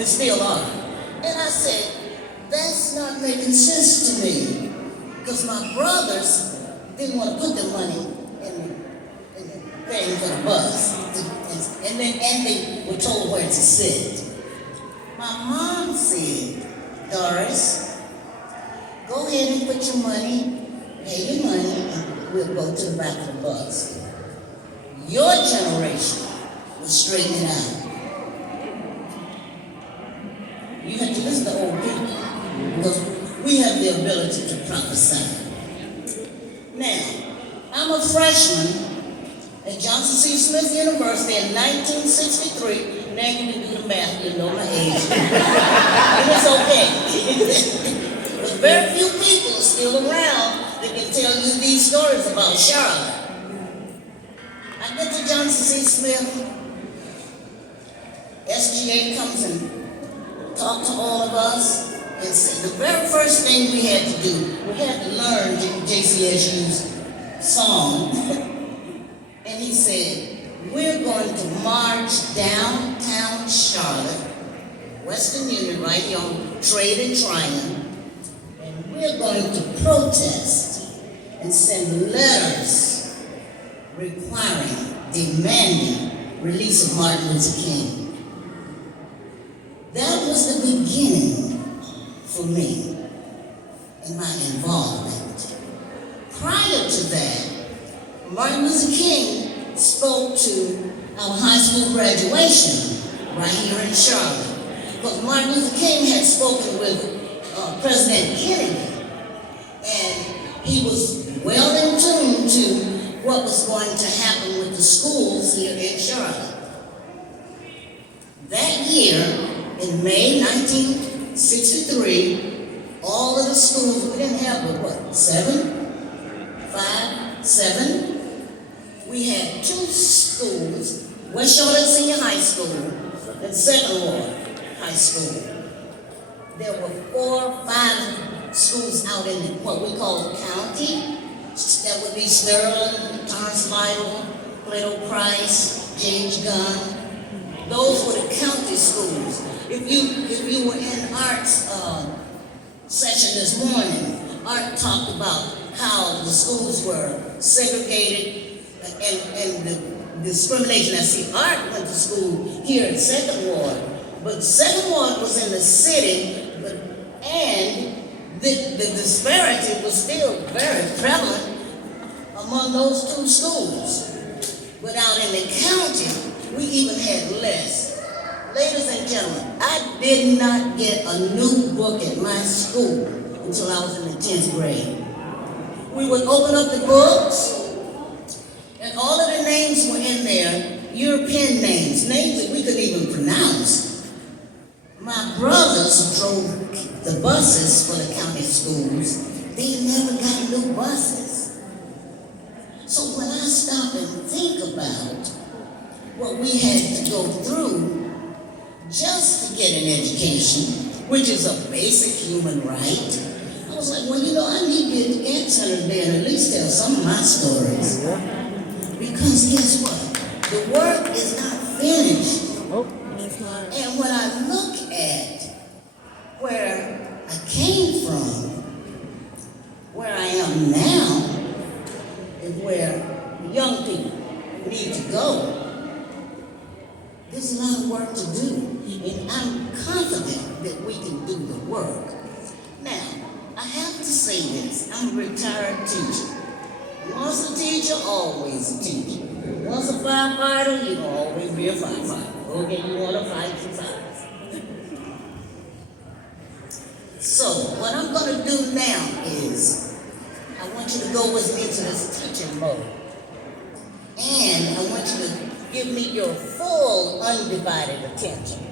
and still are. And I said, that's not making sense to me, because my brothers didn't want to put their money in the thing for the bus, and they were told where to sit. My mom said, Doris, go ahead and put your money, pay your money, and we'll go to the back of the bus. Your generation will straighten it out. You have to listen to old people, because we have the ability to prophesy. Now, I'm a freshman at Johnson C. Smith University in 1963. Now you can do the math, you know my age. And it's okay. But very few people are still around that can tell you these stories about Charlotte. I get to Johnson C. Smith, SGA comes and talks to all of us, and said the very first thing we had to do, we had to learn JCSU's song. And he said, we're going to march downtown Charlotte, Western Union, right here on Trade and Triumph, and we're going to protest and send letters requiring, demanding release of Martin Luther King. That was the beginning for me in my involvement. Prior to that, Martin Luther King spoke to our high school graduation right here in Charlotte. Because Martin Luther King had spoken with President Kennedy, and he was well in tune to what was going to happen with the schools here in Charlotte. That year, in May 1963, all of the schools, we didn't have but what, 7? We had 2 schools, West Charlotte Senior High School and Second Ward High School. There were 4 or 5 schools out in what we call the county. That would be Sterling, Torrance Lytle, Plato Price, James Gunn. Those were the county schools. If you were in Art's session this morning, Art talked about how the schools were segregated and the discrimination. I see Art went to school here in Second Ward, but Second Ward was in the city, and the disparity was still very prevalent among those 2 schools. But out in the county, we even had less. Ladies and gentlemen, I did not get a new book at my school until I was in the 10th grade. We would open up the books, and all of the names were in there, European names that we couldn't even pronounce. My brothers drove the buses for the county schools. They never got new buses. So when I stop and think about what we had to go through just to get an education, which is a basic human right, I was like, well, I need to get the Gantt Center there and at least tell some of my stories. Because guess what? The work is not finished. And when I look at where I came from, where I am now, and where young people need to go, there's a lot of work to do. And I'm confident that we can do the work. Now, I have to say this. I'm a retired teacher. Once a teacher, always a teacher. Once a firefighter, you'll always be a firefighter. Okay, you want to fight for fires. So, what I'm going to do now is, I want you to go with me to this teaching mode. And I want you to give me your full, undivided attention.